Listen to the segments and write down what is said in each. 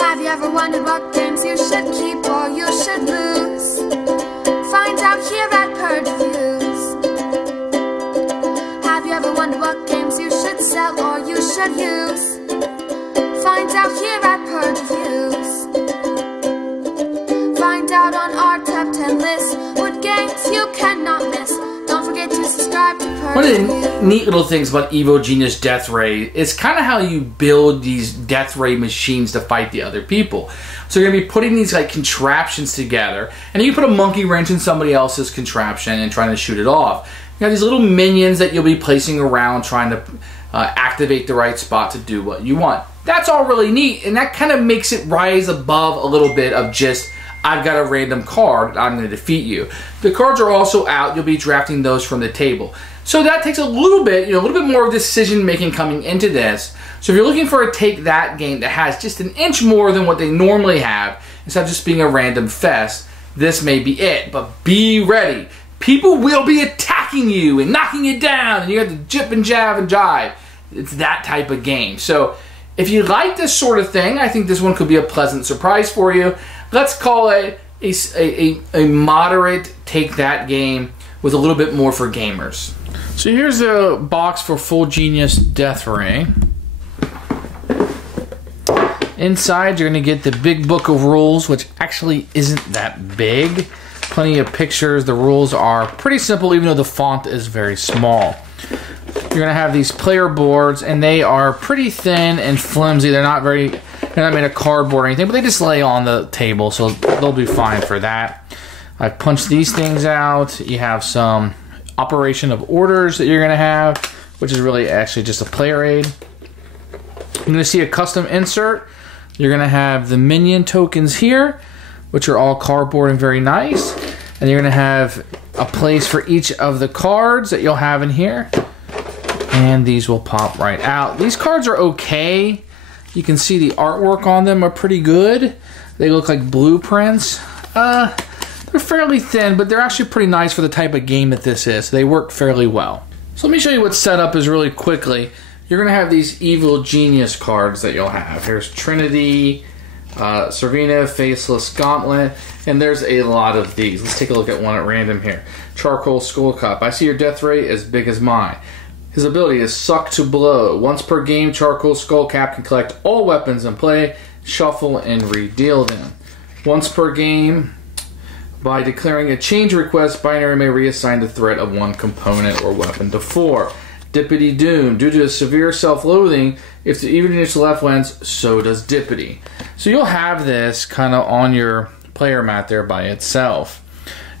Have you ever wondered what games you should keep or you should lose? Find out here at Purge Reviews. Have you ever wondered what games you should sell or you should use? Find out here at Purge Reviews. Find out on our top 10 list what games you cannot miss. Don't forget to subscribe to Purge One of Reviews. the neat little things about Evil Genius Death Ray is kind of how you build these Death Ray machines to fight the other people. So you're going to be putting these like contraptions together, and you can put a monkey wrench in somebody else's contraption and trying to shoot it off. You have these little minions that you'll be placing around trying to activate the right spot to do what you want. That's all really neat, and that kind of makes it rise above a little bit of just, I've got a random card, I'm going to defeat you. The cards are also out, you'll be drafting those from the table. So that takes a little bit, a little bit more of decision making coming into this. So if you're looking for a take that game that has just an inch more than what they normally have, instead of just being a random fest, this may be it. But be ready. People will be attacking you and knocking you down, and you have to jip and jab and jive. It's that type of game. So if you like this sort of thing, I think this one could be a pleasant surprise for you. Let's call it a moderate take that game with a little bit more for gamers. So here's the box for Full Genius Death Ray. Inside you're going to get the big book of rules, which actually isn't that big. Plenty of pictures. The rules are pretty simple, even though the font is very small. You're going to have these player boards, and they are pretty thin and flimsy. They're not made of cardboard or anything, but they just lay on the table, so they'll be fine for that. I've punched these things out. You have some operation of orders that you're going to have, which is really actually just a player aid. You're going to see a custom insert. You're going to have the Minion Tokens here, which are all cardboard and very nice. And you're going to have a place for each of the cards that you'll have in here. And these will pop right out. These cards are okay. You can see the artwork on them are pretty good. They look like blueprints. They're fairly thin, but they're actually pretty nice for the type of game that this is. They work fairly well. So let me show you what setup is really quickly. You're going to have these Evil Genius cards that you'll have. Here's Trinity, Servina, Faceless Gauntlet, and there's a lot of these. Let's take a look at one at random here. Charcoal Skull Cup. I see your death ray as big as mine. His ability is Suck to Blow. Once per game, Charcoal Skull Cap can collect all weapons in play, shuffle, and redeal them. Once per game, by declaring a change request, Binary may reassign the threat of one component or weapon to 4. Dippity Doom. Due to severe self-loathing, if the Evil Genius left wins, so does Dippity. So you'll have this kind of on your player mat there by itself.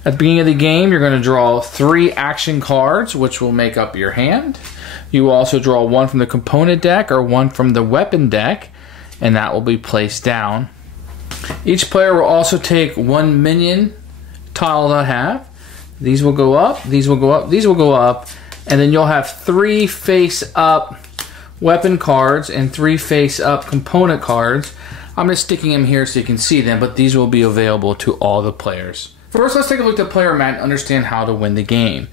At the beginning of the game, you're going to draw 3 action cards, which will make up your hand. You will also draw 1 from the component deck or 1 from the weapon deck, and that will be placed down. Each player will also take 1 minion tile they'll have. These will go up, these will go up, these will go up, and then you'll have 3 face-up weapon cards and 3 face-up component cards. I'm just sticking them here so you can see them, but these will be available to all the players. First, let's take a look at the player mat and understand how to win the game.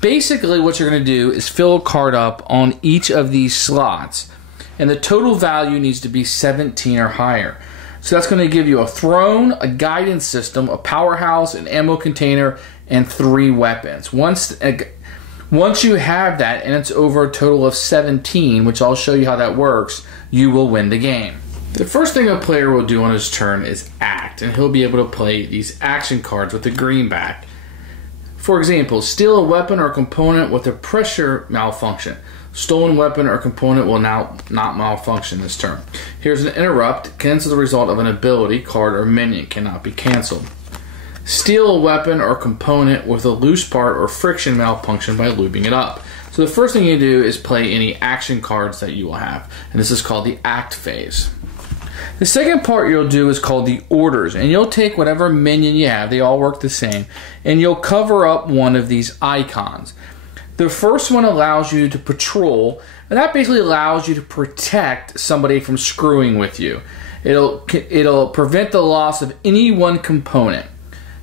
Basically, what you're going to do is fill a card up on each of these slots, and the total value needs to be 17 or higher. So that's going to give you a throne, a guidance system, a powerhouse, an ammo container, and 3 weapons. Once you have that, and it's over a total of 17, which I'll show you how that works, you will win the game. The first thing a player will do on his turn is act, and he'll be able to play these action cards with the green back. For example, steal a weapon or component with a pressure malfunction. Stolen weapon or component will now not malfunction this turn. Here's an interrupt. Cancel the result of an ability, card, or minion. Cannot be canceled. Steal a weapon or component with a loose part or friction malfunction by looping it up. So the first thing you do is play any action cards that you will have. And this is called the act phase. The second part you'll do is called the orders, and you'll take whatever minion you have, they all work the same, and you'll cover up one of these icons. The first one allows you to patrol, and that basically allows you to protect somebody from screwing with you. It'll prevent the loss of any one component,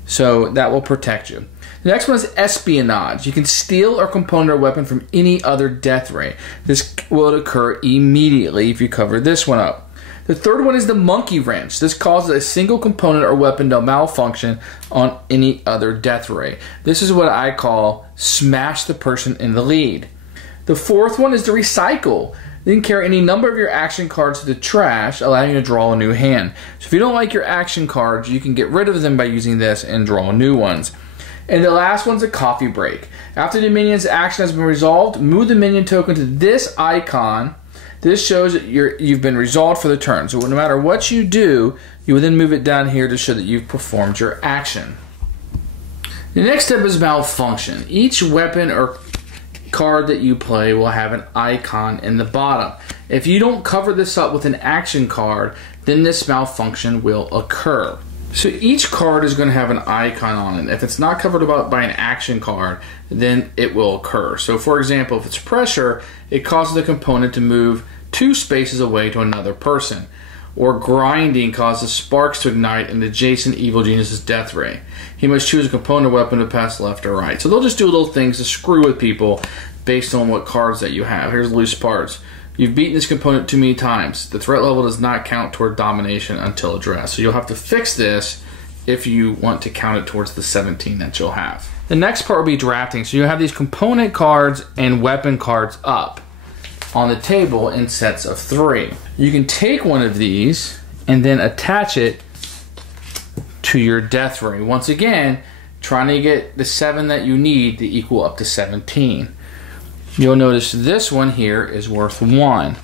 so that will protect you. The next one is Espionage. You can steal a component or weapon from any other death ray. This will occur immediately if you cover this one up. The third one is the monkey wrench. This causes a single component or weapon to malfunction on any other death ray. This is what I call smash the person in the lead. The fourth one is the recycle. You can carry any number of your action cards to the trash, allowing you to draw a new hand. So if you don't like your action cards, you can get rid of them by using this and draw new ones. And the last one's a coffee break. After the minion's action has been resolved, move the minion token to this icon. This shows that you've been resolved for the turn. So no matter what you do, you will then move it down here to show that you've performed your action. The next step is malfunction. Each weapon or card that you play will have an icon in the bottom. If you don't cover this up with an action card, then this malfunction will occur. So each card is going to have an icon on it. If it's not covered up by an action card, then it will occur. So for example, if it's pressure, it causes the component to move 2 spaces away to another person. Or grinding causes sparks to ignite an adjacent evil genius's death ray. He must choose a component or weapon to pass left or right. So they'll just do little things to screw with people based on what cards that you have. Here's loose parts. You've beaten this component too many times. The threat level does not count toward domination until addressed. So you'll have to fix this if you want to count it towards the 17 that you'll have. The next part will be drafting. So you have these component cards and weapon cards up on the table in sets of 3. You can take one of these and then attach it to your death ray. Once again, trying to get the 7 that you need to equal up to 17. You'll notice this one here is worth 1.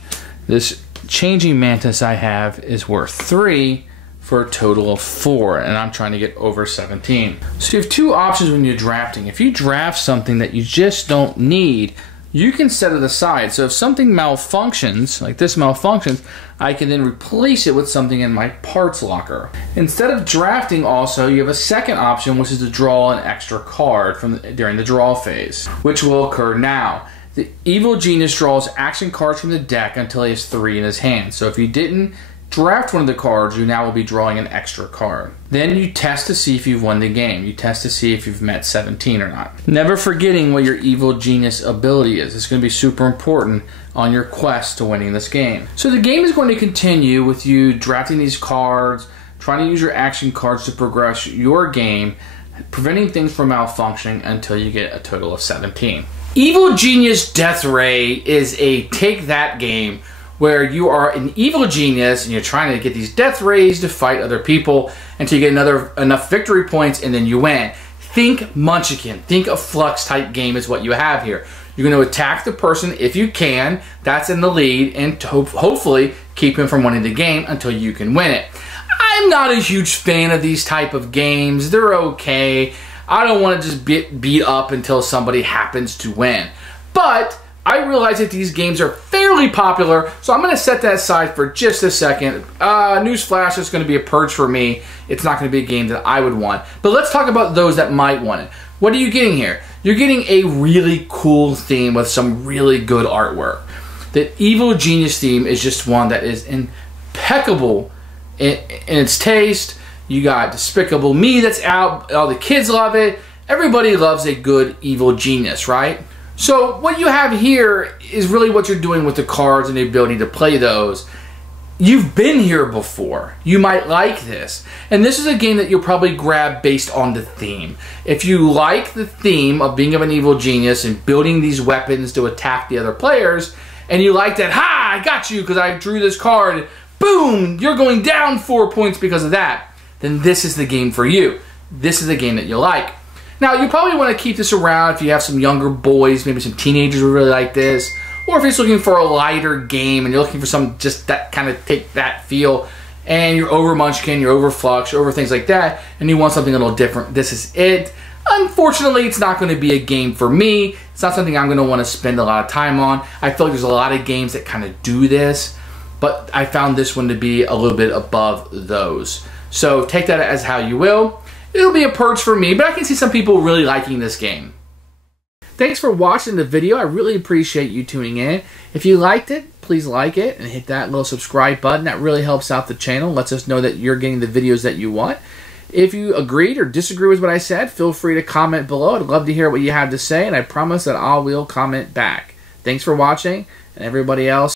This changing mantis I have is worth 3 for a total of 4, and I'm trying to get over 17. So you have 2 options when you're drafting. If you draft something that you just don't need, you can set it aside. So if something malfunctions, like this malfunctions, I can then replace it with something in my parts locker. Instead of drafting also, you have a second option, which is to draw an extra card during the draw phase, which will occur now. The evil genius draws action cards from the deck until he has 3 in his hand. So if you didn't draft one of the cards, you now will be drawing an extra card. Then you test to see if you've won the game. You test to see if you've met 17 or not. Never forgetting what your evil genius ability is. It's going to be super important on your quest to winning this game. So the game is going to continue with you drafting these cards, trying to use your action cards to progress your game, preventing things from malfunctioning until you get a total of 17. Evil Genius Death Ray is a take that game where you are an evil genius and you're trying to get these death rays to fight other people until you get enough victory points and then you win. Think Munchkin, think a Flux type game is what you have here. You're going to attack the person if you can, that's in the lead, and hopefully keep him from winning the game until you can win it. I'm not a huge fan of these type of games. They're okay. I don't want to just beat up until somebody happens to win. But I realize that these games are fairly popular, so I'm going to set that aside for just a second. Newsflash, it's going to be a Purge for me. It's not going to be a game that I would want. But let's talk about those that might want it. What are you getting here? You're getting a really cool theme with some really good artwork. The Evil Genius theme is just one that is impeccable in its taste. You got Despicable Me that's out. All the kids love it. Everybody loves a good evil genius, right? So what you have here is really what you're doing with the cards and the ability to play those. You've been here before. You might like this. And this is a game that you'll probably grab based on the theme. If you like the theme of being an evil genius and building these weapons to attack the other players, and you like that, ha, I got you because I drew this card, boom, you're going down 4 points because of that, then this is the game for you. This is the game that you like. Now, you probably want to keep this around if you have some younger boys, maybe some teenagers who really like this, or if you're just looking for a lighter game and you're looking for some just that kind of take that feel, and you're over Munchkin, you're over Flux, you're over things like that, and you want something a little different, this is it. Unfortunately, it's not going to be a game for me. It's not something I'm going to want to spend a lot of time on. I feel like there's a lot of games that kind of do this, but I found this one to be a little bit above those. So take that as how you will. It'll be a Purge for me, but I can see some people really liking this game. Thanks for watching the video. I really appreciate you tuning in. If you liked it, please like it and hit that little subscribe button. That really helps out the channel, lets us know that you're getting the videos that you want. If you agreed or disagree with what I said, feel free to comment below. I'd love to hear what you have to say, and I promise that I will comment back. Thanks for watching, and everybody else,